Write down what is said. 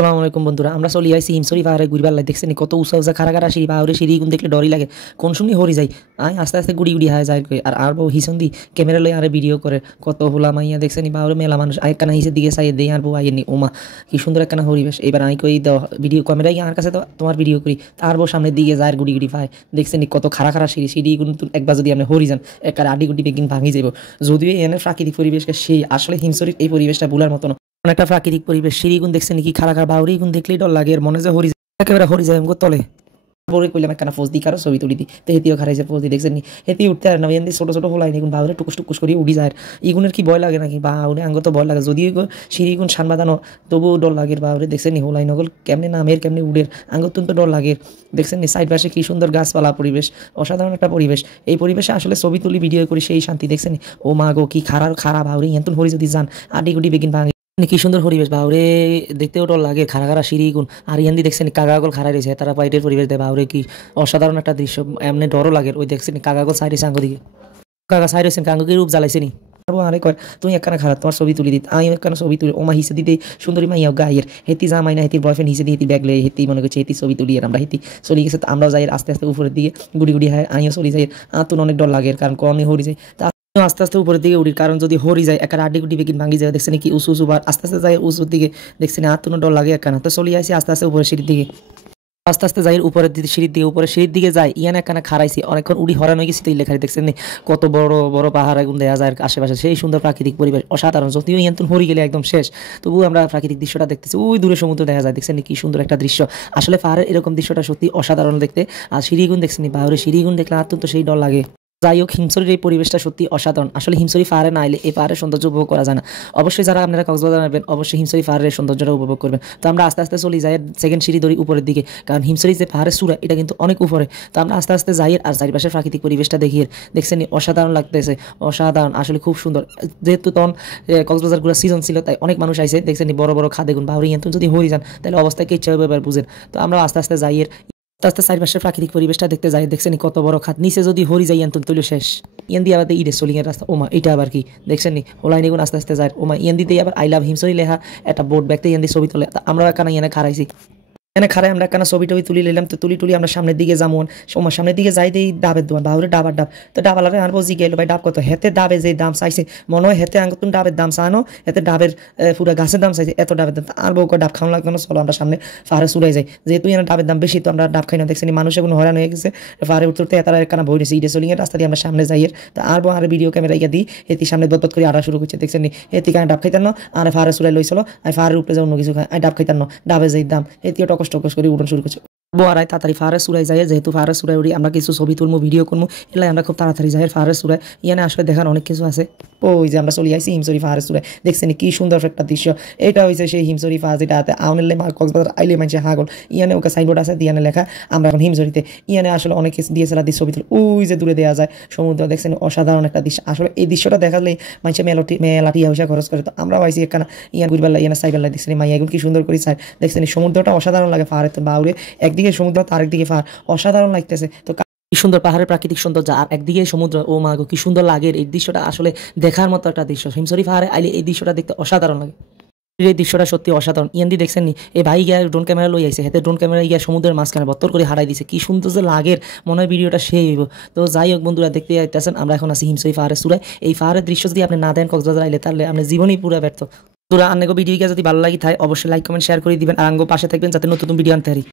আসসালামু আলাইকুম বন্ধুরা, আমরা চলে আইছি হিমসরি পাহাড়ে ঘুরবার লাগে। দেখছেন কত উঁচা উঁচা খাড়া খাড়া সিঁড়ি, পাহাড়ে সিঁড়ি গুণ দেখলে ডরই লাগে। কোন সময় হরি যায় আস্তে আস্তে গুড়ি গুড়ি হয়ে যায়। আর বউ হিসন দি ক্যামেরা লই আরে ভিডিও করে কত হোলা মাইয়া দেখছেন পাহাড়ে মেলা মানুষ একখানা হিসের দিকে চাই দেই আর বউ আইনি ওমা কি সুন্দর একখানা হরিবেশ। এবার আমি কই দাও ভিডিও ক্যামেরাই আমার কাছে, তো তোমার ভিডিও করি তার বউ সামনের দিকে যায় গুড়ি গুড়ি পায়। দেখছেন কত খাড়া খাড়া সিঁড়ি, সিঁড়ি গুণ একবার যদি আপনি হরি যান একবার আডি গুটি বেগিন ভাঙি যাব। যদিও এনে প্রাকৃতিক পরিবেশকে সেই আসলে হিমসরির এই পরিবেশটা ভুলার মতো একটা প্রাকৃতিক পরিবেশ। সিঁড়ি গুণ দেখছেন কি খাড়া খাড়া বাউরি গুণ দেখলেই ডর লাগে। মনে যে হরি একেবারে হরি যায় আমাকে তলে বলে কইলাম একখানা ফোজ দিই কারো ছবি তুলি দিই তো হেতিও খারাইছে ফোজ দিই। দেখছেন নি হেতি উঠতে আর না এমনি ছোটো ছোটো হোলাই নিগুন বাউরে টুকুস টুকুস করে উড়ি যায়। ইগুনের কি ভয় লাগে নাকি বাউরে আঙ্গ তো ভয় লাগে, যদিও সিঁড়ি গুণ সান বাঁধানো তবুও ডর লাগে বাউরে। দেখছেন নি হোলাই নগল কেমনি নামের কেমনি উড়ের আঙ্গ তো ডর লাগে। দেখছেন নি সাইড পাশে কি সুন্দর গাছপালা পরিবেশ, অসাধারণ একটা পরিবেশ। এই পরিবেশে আসলে ছবি তুলি ভিডিও করি সেই শান্তি। দেখছেন নি ও মা গো কি খারাপ খারাপ বাউরে এন্তন হরি যদি যান আডি গুটি বেগিন ভাঙে কি সুন্দর পরিবেশ বাউরে, দেখতেও ডর লাগে। খাড়া খাড়া সিঁড়ি গুণ আর ইয়ান্দি দেখছেন কাকাগল খাড়া রয়েছে তারা পাইটের পরিবেশ দেয় বাউরে কি অসাধারণ একটা দৃশ্য। এমনি ডরও লাগে। ওই দেখছেন কাকাগল সাইড হয়েছে আঙ্গ দিকে, কাকা সাইড হয়েছেন কাঙ্গকে রূপ জ্বালাইছে নি আরে কয় তুমি একখানা খারাপ তোমার ছবি তুলি দিত আমি একখানা ছবি তুলি ওমা হিসে দিতে সুন্দরী মাইয়া গাইয়ের হেতি যা মাইনা হেতির বয়ফ্রেন্ড হিসে দিয়ে হেতি ব্যাগ লে হেতি মনে করছে হেতি ছবি তুলি আর আমরা হেতি চলে গেছে। আমরাও যাই আস্তে আস্তে উপরের দিকে গুড়ি গুড়ি হয় আমিও চলে যাই। তুন অনেক ডর লাগে কারণ কমই হরি যায় তা আস্তে আস্তে উপরের দিকে উড়ি, কারণ যদি হরি যায় একটা আড্ডি গুটি বেগিন ভাঙি যায়। দেখছেন কি উঁচু উঁচু বার আস্তে আস্তে যায় উঁচুর দিকে। দেখছেন আর তুনো ডর লাগে একখানা তো চলে আসি আস্তে আস্তে উপরের সিঁড়ির দিকে। আস্তে আস্তে যাই উপরের দিকে সিঁড়ির দিকে, উপরে সিঁড়ির দিকে যাই ইয়ান একখানা খারাইছি অনেকক্ষণ উড়ি হরান হয়ে গেছি। তো লেখারি দেখছেন কত বড় বড় পাহাড় এগুন দেওয়া যায় আশেপাশে, সেই সুন্দর প্রাকৃতিক পরিবেশ অসাধারণ। যদিও ইয়ান হরি গেলে একদম শেষ, তবুও আমরা প্রাকৃতিক দৃশ্যটা দেখতেছি। ওই দূরে সমুদ্র দেখা যায়। দেখছেন কি সুন্দর একটা দৃশ্য। আসলে পাহাড়ের এরকম দৃশ্যটা সত্যি অসাধারণ দেখতে। আর সিঁড়িগুন দেখছেন বাহুরে সিঁড়িগুন দেখলে আর তো সেই ডর লাগে। যাই হোক হিমসরির এই পরিবেশটা সত্যি অসাধারণ। আসলে হিমসরি পাহাড়ে না এলে এই পাহাড়ের সৌন্দর্য উপভোগ করা যায় না। অবশ্যই যারা আপনারা কক্সবাজার আসবেন অবশ্যই হিমসরি পাহাড়ের সৌন্দর্যটা উপভোগ করবেন। তো আমরা আস্তে আস্তে চলে যাই সেকেন্ড সিঁড়ি ধরি উপরের দিকে, কারণ হিমসরি যে পাহাড়ের চূড়া এটা কিন্তু অনেক উপরে। তো আমরা আস্তে আস্তে যাই আর চারিপাশে প্রাকৃতিক পরিবেশটা দেখিয়ে দেখছেন অসাধারণ লাগতেছে, অসাধারণ আসলে খুব সুন্দর। যেহেতু তখন কক্সবাজার ঘোরার সিজন ছিল তাই অনেক মানুষ আইসে। দেখছেন বড় বড় খাদে গুণ বাহুরি এত যদি হয়ে যান তাহলে অবস্থাকে ইচ্ছা হবে এবার বুঝেন। তো আমরা আস্তে আস্তে যাই আস্তে আস্তে চারিপাশের প্রাকৃতিক পরিবেশটা দেখতে যাই। দেখছেন কত বড় খাত, নিচে যদি হরি যাই এন্তন তৈল শেষ। ইয়ান দিয়ে আবার ইডে সোলিংয়ের রাস্তা ওমা এটা আবার কি দেখছেন নি ওলাই নিগুন আস্তে আস্তে যায় ওমা ইয়ান দিতে আবার আই লাভ হিমসরি লেখা একটা বোর্ড ব্যাগতে ইয়ান দিয়ে ছবি তোলে। আমরা এখানে ইয়ানে খারাইছি এখানে খারাই আমরা একখানা ছবি টবি তুলি নিলাম। তো তুলি আমরা সামনের দিকে যামন সময় সামনের দিকে যাই দিই ডাবের দোকান বাহুরে ডাবার ডাব। তো ডাবালারে আর বসি গেল ভাই ডাব কত হেতে ডাবে যে দাম চাইছে মনে হয় হেতে আঙ্গুতুন ডাবের দাম চানো হেতে ডাবের পুরো গাছের দাম চাইছে এত ডাবের দাম। আর বউকে ডাব খাওয়া লাগবে না, চলো আমরা সামনে পাহাড়ে চুড়াই যাই। যেহেতু এখানে ডাবের দাম বেশি তো আমরা ডাব খাই না। দেখছেন মানুষ এখন হয়রান হয়ে গেছে পাহাড়ে উঠতে তারা একখানা বই নিয়েছে ইডে চলিংয়ের রাস্তা দিয়ে আমরা সামনে যাই। তো আর বউ আর ভিডিও ক্যামেরা ইয়া দিই হেতি সামনে দত্ত করে আড়া শুরু করছে। দেখছেন হেতি কারণে ডাব খাইতাম না আর পাহাড়ে চুড়াই লই চলো আমি পাহাড়ের উপরে যাও অন্য কিছু খাই ডাব খাইতাম না ডাবে যেই দাম হেতিও টকস টকস করে উঠন শুরু করছে। বোয়ারাই তাড়াতাড়ি ফারে সুরাই যায়, যেহেতু ফারে সুরাই উড়ি আমরা কিছু ছবি তুলবো ভিডিও করবো এলাই আমরা খুব তাড়াতাড়ি যাই ফারে সুরাই। ইয়ানে আসলে দেখার অনেক কিছু আছে। ওই যে আমরা চলে আইসি হিমসরি ফারে সুরাই। দেখছেন কি সুন্দর একটা দৃশ্য। এটা হয়েছে সেই হিমসরি ফার যেটাতে আউনেলে কক্সবাজার আইলে মানছে হাগল। ইয়ানে ওকে সাইনবোর্ড আছে ইয়ানে লেখা আমরা এখন হিমসরিতে। ইয়ানে আসলে অনেক কিছু দিয়েছে দিয়ে ছবি তুলে ওই যে দূরে দেওয়া যায় সমুদ্র। দেখছেন অসাধারণ একটা দৃশ্য। আসলে এই দৃশ্যটা দেখালেই মানুষের মেলাটি পয়সা খরচ করে। তো আমরা পাইছি একখানা ইয়ান ঘুরবেলা ইয়ানে সাইবেলা দেখছেন মাইয়া এখন কি সুন্দর করে চাই। দেখছেন সমুদ্রটা অসাধারণ লাগে পাহাড়ের বাউরে একদিকে সমুদ্র আর একদিকে পাহাড় অসাধারণ লাগতেছে। তো কি সুন্দর পাহাড়ের প্রাকৃতিক সৌন্দর্য আর একদিকে সমুদ্র ও মা গো কি সুন্দর লাগে। এই দৃশ্যটা আসলে দেখার মতো একটা দৃশ্য। হিমসরি পাহাড়ে আইলে এই দৃশ্যটা দেখতে অসাধারণ লাগে। এই দৃশ্যটা সত্যি অসাধারণ। ইয়ান্দি দেখছেন নি এই ভাই গিয়া ড্রোন ক্যামেরা লই আইছে হাতে ড্রোন ক্যামেরা গিয়া সমুদ্রের মাঝখানে বত্তর করে হারাই দিছে। কি সুন্দর যে লাগের মনে হয় ভিডিওটা সেই হইব। তো যাই হোক বন্ধুরা দেখতে যাইতেছেন আমরা এখন আছি হিমসরি পাহাড়ের চূড়ায়। এই পাহাড়ের দৃশ্য যদি আপনি না দেন কক্সবাজার আইলে তাহলে আপনি জীবনই পুরো ব্যর্থ। তোরা আনগো ভিডিও যদি ভালো লাগি থাকে অবশ্যই লাইক কমেন্ট শেয়ার করে দিবেন আর আঙ্গো পাশে থাকবেন যাতে নতুন ভিডিও আনতে পারি।